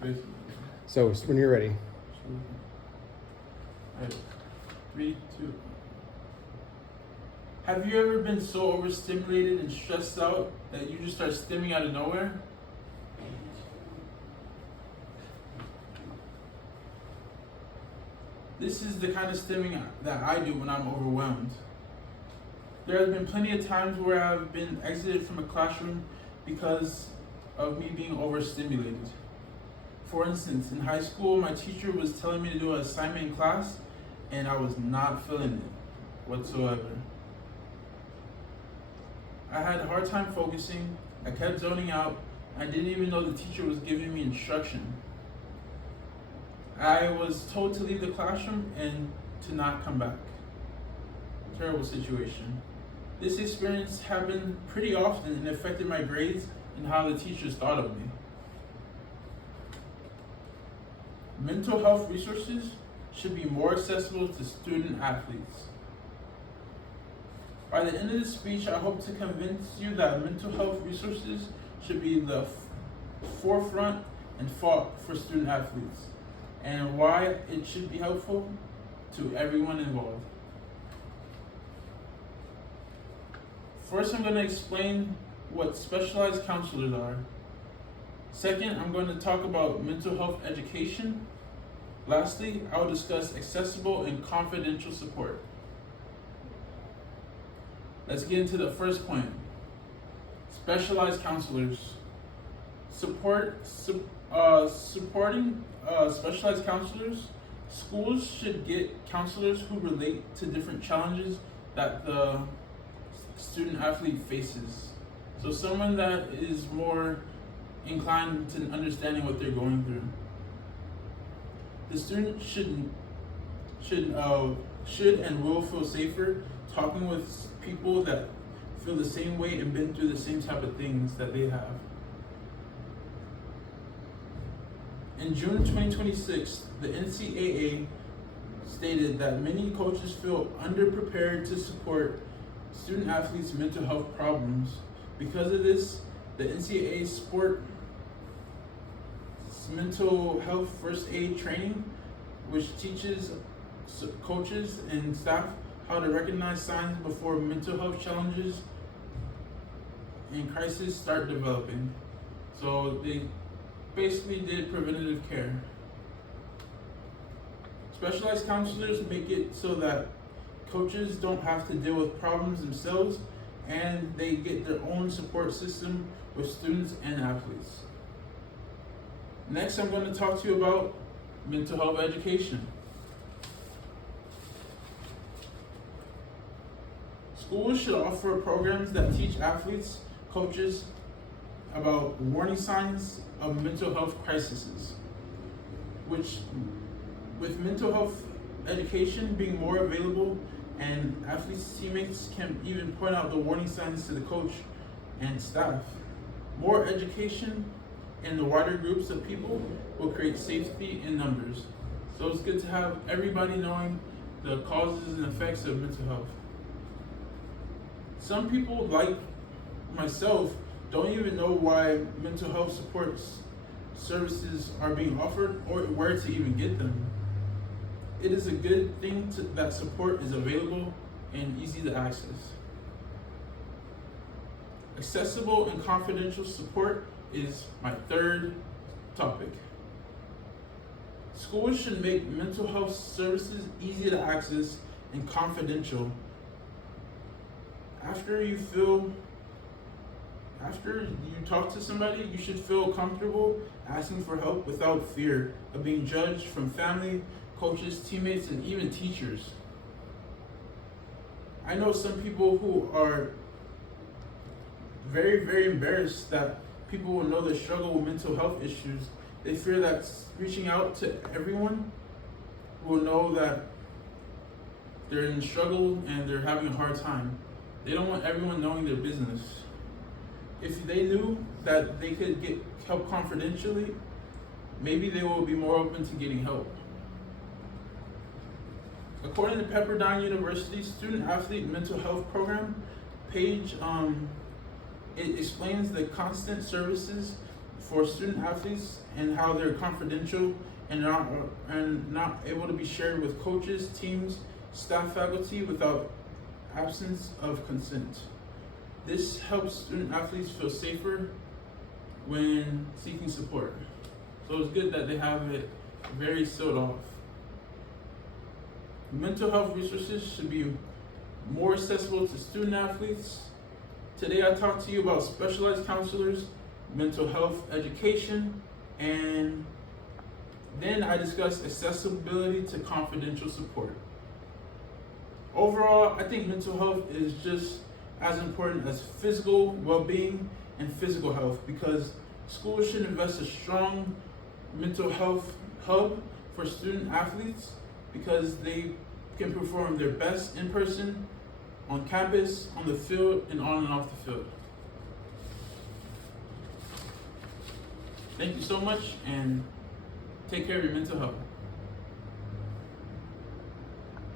Basically. So when you're ready. Alright. 3, 2. Have you ever been so overstimulated and stressed out that you just start stimming out of nowhere? This is the kind of stimming that I do when I'm overwhelmed. There have been plenty of times where I've been exited from a classroom because of me being overstimulated. For instance, in high school, my teacher was telling me to do an assignment in class, and I was not feeling it whatsoever. I had a hard time focusing, I kept zoning out, I didn't even know the teacher was giving me instruction. I was told to leave the classroom and to not come back. Terrible situation. This experience happened pretty often and affected my grades and how the teachers thought of me. Mental health resources should be more accessible to student athletes. By the end of this speech, I hope to convince you that mental health resources should be the forefront and fought for student athletes, and why it should be helpful to everyone involved. First, I'm going to explain what specialized counselors are. Second, I'm going to talk about mental health education. Lastly, I will discuss accessible and confidential support. Let's get into the first point. Specialized counselors. Supporting specialized counselors. Schools should get counselors who relate to different challenges that the student athlete faces. So someone that is more inclined to understanding what they're going through. The student should and will feel safer talking with people that feel the same way and been through the same type of things that they have. In June 2026, the NCAA stated that many coaches feel underprepared to support student athletes' mental health problems. Because of this, the NCAA sport mental health first aid training, which teaches coaches and staff how to recognize signs before mental health challenges and crises start developing. So they basically did preventative care. Specialized counselors make it so that coaches don't have to deal with problems themselves, and they get their own support system with students and athletes. Next, I'm going to talk to you about mental health education. Schools should offer programs that teach athletes, coaches about warning signs of mental health crises, which with mental health education being more available, and athletes' teammates can even point out the warning signs to the coach and staff. More education in the wider groups of people will create safety in numbers. So it's good to have everybody knowing the causes and effects of mental health. Some people, like myself, don't even know why mental health support services are being offered or where to even get them. It is a good thing that support is available and easy to access. Accessible and confidential support is my third topic. Schools should make mental health services easy to access and confidential. After you talk to somebody, you should feel comfortable asking for help without fear of being judged from family, coaches, teammates, and even teachers. I know some people who are very, very embarrassed that people will know they struggle with mental health issues. They fear that reaching out to everyone will know that they're in struggle and they're having a hard time. They don't want everyone knowing their business. If they knew that they could get help confidentially, maybe they will be more open to getting help. According to Pepperdine University's Student Athlete Mental Health Program page, it explains the constant services for student athletes and how they're confidential and not able to be shared with coaches, teams, staff, faculty without absence of consent. This helps student athletes feel safer when seeking support. So it's good that they have it very sealed off. Mental health resources should be more accessible to student athletes. Today I talked to you about specialized counselors, mental health education, and then I discussed accessibility to confidential support. Overall, I think mental health is just as important as physical well-being and physical health, because schools should invest a strong mental health hub for student athletes because they can perform their best in person, on campus, on the field, and on and off the field. Thank you so much, and take care of your mental health.